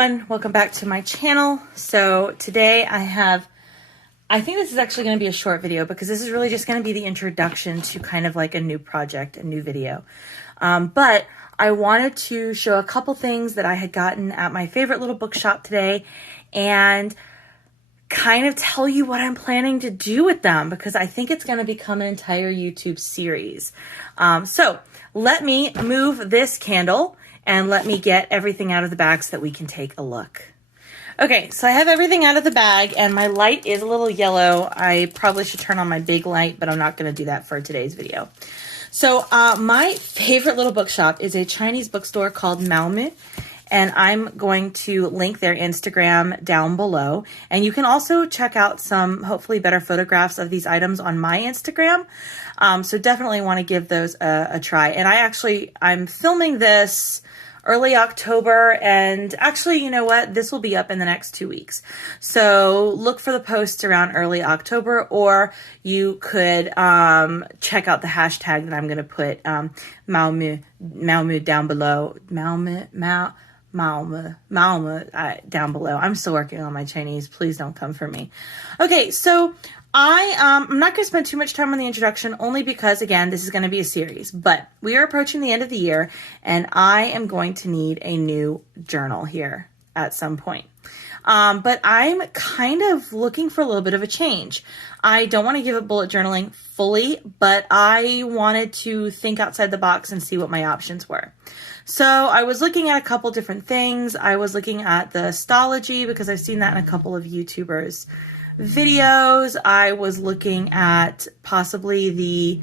everyone, welcome back to my channel. So today I think this is actually going to be a short video because this is really just going to be the introduction to kind of like a new project, a new video. But I wanted to show a couple things that I had gotten at my favorite little bookshop today and kind of tell you what I'm planning to do with them because I think it's going to become an entire YouTube series. So let me move this candle and let me get everything out of the bag so that we can take a look. Okay, so I have everything out of the bag and my light is a little yellow. I probably should turn on my big light, but I'm not going to do that for today's video. So my favorite little bookshop is a Chinese bookstore called Maomu, and I'm going to link their Instagram down below. And you can also check out some hopefully better photographs of these items on my Instagram. So definitely want to give those a try. And I'm filming this early October, and actually, you know what? This will be up in the next 2 weeks. So look for the posts around early October, or you could check out the hashtag that I'm going to put Maomu down below. Maomu down below. I'm still working on my Chinese. Please don't come for me. Okay, so I'm not going to spend too much time on the introduction only because, again, this is going to be a series. But we are approaching the end of the year, and I am going to need a new journal here at some point. But I'm kind of looking for a little bit of a change. I don't want to give up bullet journaling fully, but I wanted to think outside the box and see what my options were. So I was looking at a couple different things. I was looking at the Stalogy because I've seen that in a couple of YouTubers' videos. I was looking at possibly the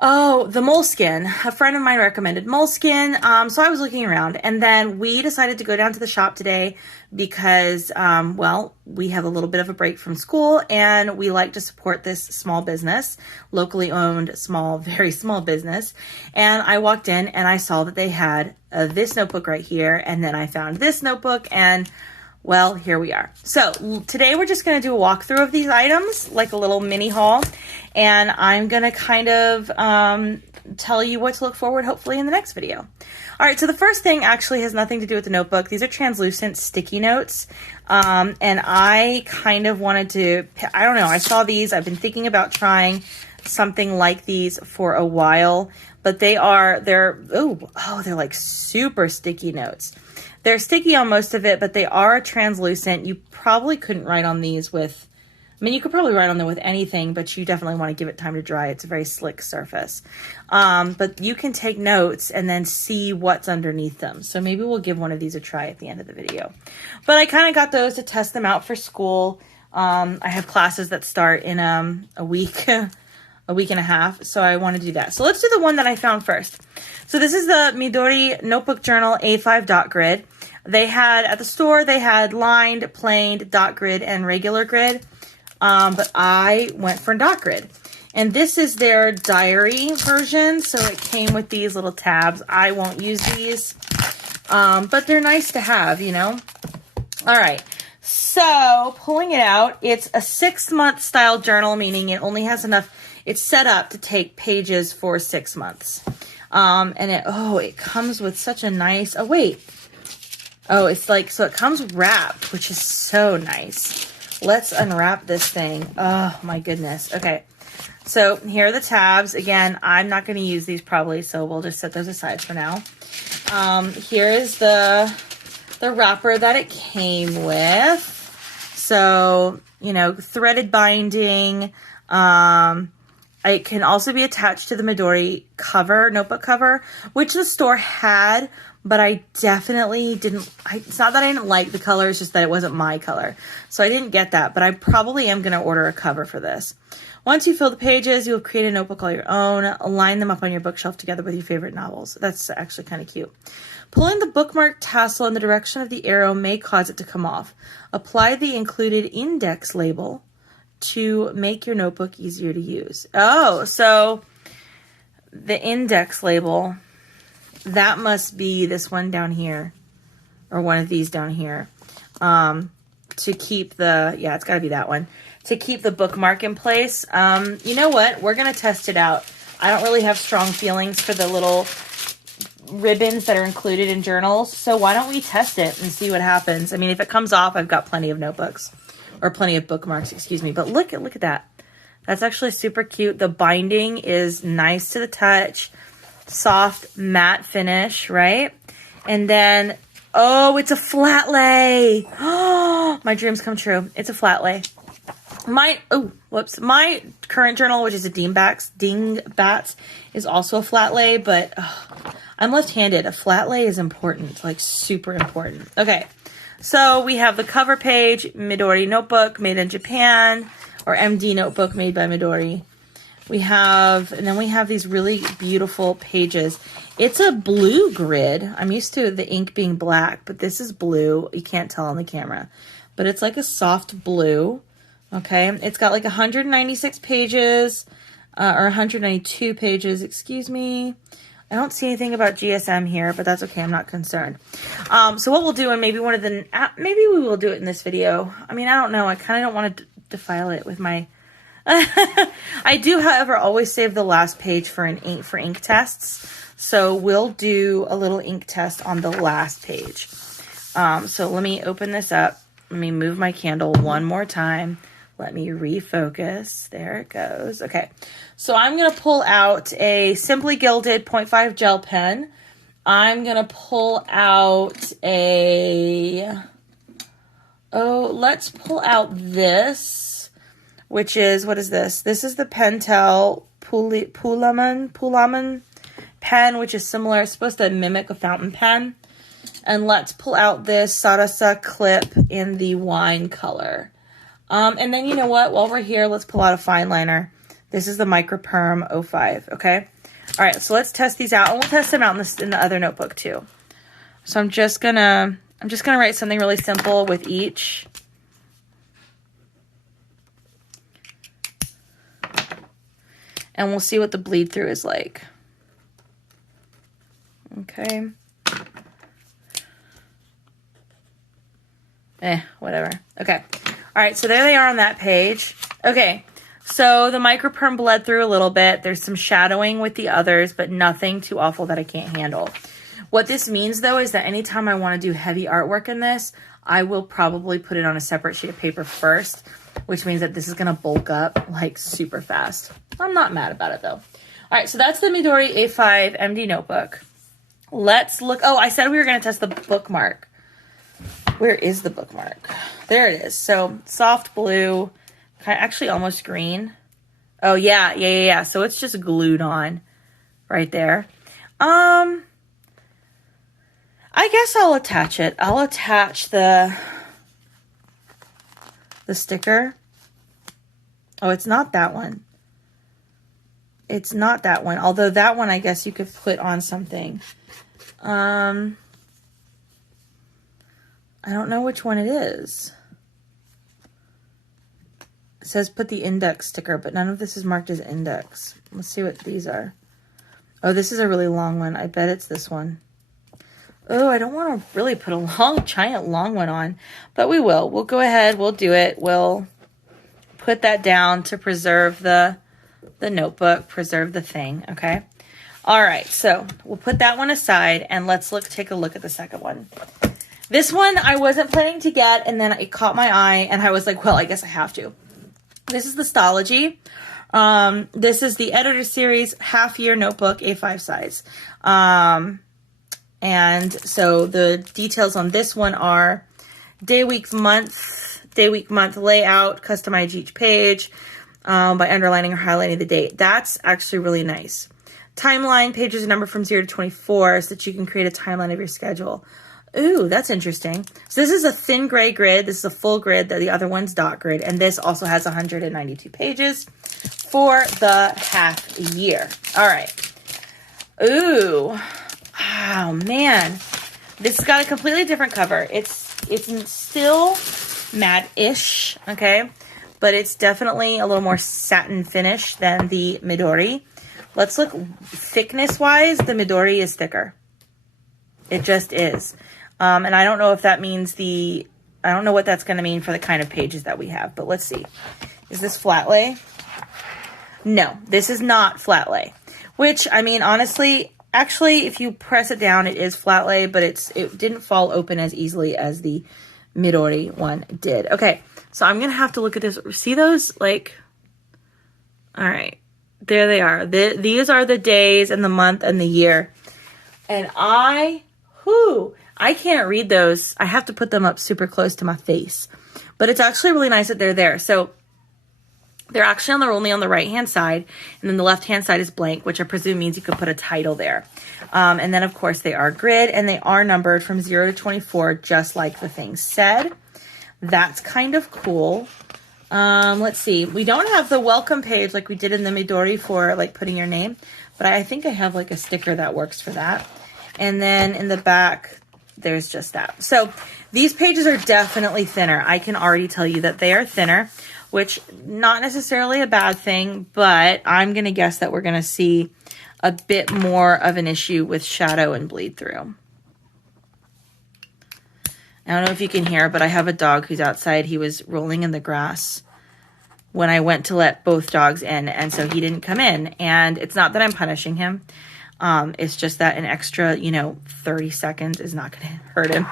moleskin. A friend of mine recommended moleskin. So I was looking around, and then we decided to go down to the shop today because, we have a little bit of a break from school and we like to support this small business, locally owned, very small business. And I walked in and I saw that they had this notebook right here. And then I found this notebook, and well, here we are. So today we're just going to do a walkthrough of these items, like a little mini haul. And I'm going to kind of tell you what to look forward, hopefully, in the next video. All right, so the first thing actually has nothing to do with the notebook. These are translucent sticky notes. And I kind of wanted to, I don't know, I saw these. I've been thinking about trying something like these for a while. But they're like super sticky notes. They're sticky on most of it, but they are translucent. You probably couldn't write on these with, you could probably write on them with anything, but you definitely want to give it time to dry. It's a very slick surface. But you can take notes and then see what's underneath them. So maybe we'll give one of these a try at the end of the video. But I kind of got those to test them out for school. I have classes that start in a week, a week and a half. So I want to do that. So let's do the one that I found first. So this is the Midori Notebook Journal A5 dot grid. At the store, they had lined, planed, dot grid, and regular grid. But I went for dot grid. And this is their diary version. So it came with these little tabs. I won't use these, but they're nice to have, you know. All right. So pulling it out, it's a 6-month style journal, meaning it only has enough. It's set up to take pages for 6 months. And it comes with such a nice, it comes wrapped, which is so nice. Let's unwrap this thing. Oh my goodness. Okay. So here are the tabs. Again, I'm not going to use these probably, so we'll just set those aside for now. Here is the wrapper that it came with. So, threaded binding. It can also be attached to the Midori notebook cover, which the store had, but I definitely didn't. It's not that I didn't like the color, it's just that it wasn't my color. So I didn't get that, but I probably am going to order a cover for this. Once you fill the pages, you'll create a notebook all your own. Line them up on your bookshelf together with your favorite novels. That's actually kind of cute. Pulling the bookmark tassel in the direction of the arrow may cause it to come off. Apply the included index label to make your notebook easier to use. Oh, so the index label, that must be this one down here, or one of these down here, to keep it's got to be that one, to keep the bookmark in place. You know what? We're going to test it out. I don't really have strong feelings for the little ribbons that are included in journals. So why don't we test it and see what happens? I mean, if it comes off, I've got plenty of notebooks or plenty of bookmarks, excuse me. But look at that. That's actually super cute. The binding is nice to the touch, soft matte finish, right? And then, oh, it's a flat lay. Oh, my dreams come true. It's a flat lay. My current journal, which is a Dingbats, is also a flat lay, but I'm left-handed. A flat lay is important, like super important. Okay, so we have the cover page, Midori notebook made in Japan, or MD notebook made by Midori. And then we have these really beautiful pages. It's a blue grid. I'm used to the ink being black, but this is blue. You can't tell on the camera, but it's like a soft blue. Okay, it's got like 196 pages, or 192 pages, excuse me. I don't see anything about GSM here, but that's okay. I'm not concerned. So what we'll do, and maybe maybe we will do it in this video. I mean, I don't know. I kind of don't want to defile it with my... I do, however, always save the last page for ink tests. So we'll do a little ink test on the last page. So let me open this up. Let me move my candle one more time. Let me refocus. There it goes. Okay. So I'm going to pull out a Simply Gilded 0.5 gel pen. I'm going to pull out let's pull out this, which is, what is this? This is the Pentel Pulaman pen, which is similar. It's supposed to mimic a fountain pen. And let's pull out this Sarasa clip in the wine color. And then, you know what? While we're here, let's pull out a fine liner. This is the Microperm A5, okay? All right, so let's test these out. And we'll test them out in the other notebook too. So I'm just gonna write something really simple with each. And we'll see what the bleed through is like. Okay. Whatever. Okay. All right, so there they are on that page. Okay, so the Microperm bled through a little bit. There's some shadowing with the others, but nothing too awful that I can't handle. What this means, though, is that anytime I want to do heavy artwork in this, I will probably put it on a separate sheet of paper first, which means that this is going to bulk up, like, super fast. I'm not mad about it, though. All right, so that's the Midori A5 MD notebook. Let's look. Oh, I said we were going to test the bookmark. Where is the bookmark? There it is. So soft blue, actually almost green. Oh yeah. So it's just glued on right there. I guess I'll attach it. I'll attach the sticker. Oh, it's not that one. It's not that one. Although that one, I guess you could put on something. I don't know which one it is. It says put the index sticker, but none of this is marked as index. Let's see what these are. Oh, this is a really long one. I bet it's this one. Oh, I don't want to really put a giant long one on, but we will. We'll go ahead. We'll do it. We'll put that down to preserve the notebook, preserve the thing, okay? All right, so we'll put that one aside, and let's take a look at the second one. This one I wasn't planning to get, and then it caught my eye, and I was like, well, I guess I have to. This is the Stalogy. This is the Editor Series half-year notebook, A5 size. And so the details on this one are day, week, month layout, customize each page by underlining or highlighting the date. That's actually really nice. Timeline, pages are numbered from 0 to 24 so that you can create a timeline of your schedule. Ooh, that's interesting. So this is a thin gray grid. This is a full grid. The other one's dot grid. And this also has 192 pages for the half year. All right. Ooh. Wow, man. This has got a completely different cover. It's still matte-ish, okay? But it's definitely a little more satin finish than the Midori. Let's look thickness-wise. The Midori is thicker. It just is. And I don't know if that means I don't know what that's going to mean for the kind of pages that we have, but let's see. Is this flat lay? No, this is not flat lay. which, I mean, honestly, actually, if you press it down, it is flat lay, but it didn't fall open as easily as the Midori one did. Okay, so I'm going to have to look at this. See those? Like, all right, there they are. These are the days and the month and the year. And I can't read those. I have to put them up super close to my face. But it's actually really nice that they're there. So they're actually only on the right-hand side, and then the left-hand side is blank, which I presume means you could put a title there. And then, of course, they are grid, and they are numbered from 0 to 24, just like the thing said. That's kind of cool. Let's see. We don't have the welcome page like we did in the Midori for, like, putting your name, but I think I have, like, a sticker that works for that. And then in the back, there's just that. So these pages are definitely thinner. I can already tell you that they are thinner, which not necessarily a bad thing, but I'm going to guess that we're going to see a bit more of an issue with shadow and bleed through. I don't know if you can hear, but I have a dog who's outside. He was rolling in the grass when I went to let both dogs in, and so he didn't come in. And it's not that I'm punishing him. It's just that an extra, 30 seconds is not going to hurt him.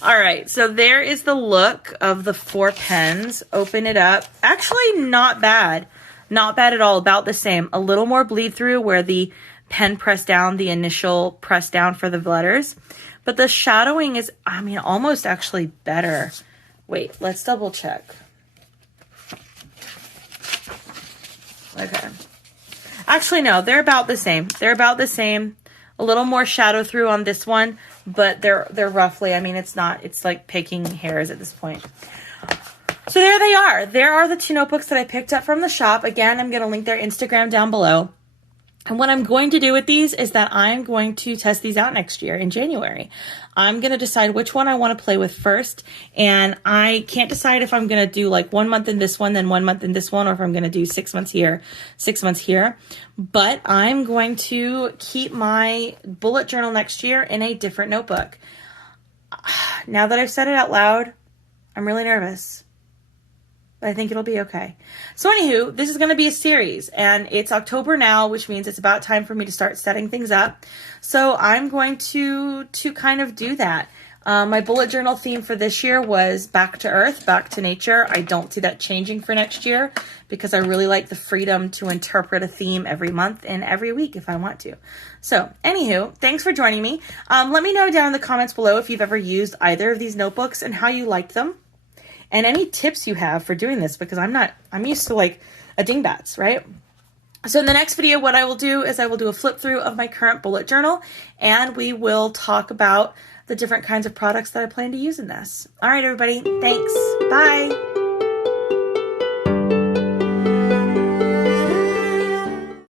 All right, so there is the look of the 4 pens. Open it up. Actually, not bad. Not bad at all. About the same. A little more bleed through where the pen pressed down, the initial press down for the letters. But the shadowing is, almost actually better. Wait, let's double check. Okay. Actually, no, they're about the same. They're about the same. A little more shadow through on this one, but they're roughly, it's like picking hairs at this point. So there they are. There are the 2 notebooks that I picked up from the shop. Again, I'm going to link their Instagram down below. And what I'm going to do with these is that I'm going to test these out next year in January. I'm going to decide which one I want to play with first. And I can't decide if I'm going to do like 1 month in this one, then 1 month in this one, or if I'm going to do 6 months here, 6 months here. But I'm going to keep my bullet journal next year in a different notebook. Now that I've said it out loud, I'm really nervous. But I think it'll be okay. So anywho, this is going to be a series, and it's October now, which means it's about time for me to start setting things up. So I'm going to kind of do that. My bullet journal theme for this year was back to earth, back to nature. I don't see that changing for next year because I really like the freedom to interpret a theme every month and every week if I want to. So anywho, thanks for joining me. Let me know down in the comments below if you've ever used either of these notebooks and how you liked them. And any tips you have for doing this, because I'm used to like a dingbats, right? So in the next video, what I will do is I will do a flip through of my current bullet journal, and we will talk about the different kinds of products that I plan to use in this. All right, everybody. Thanks. Bye.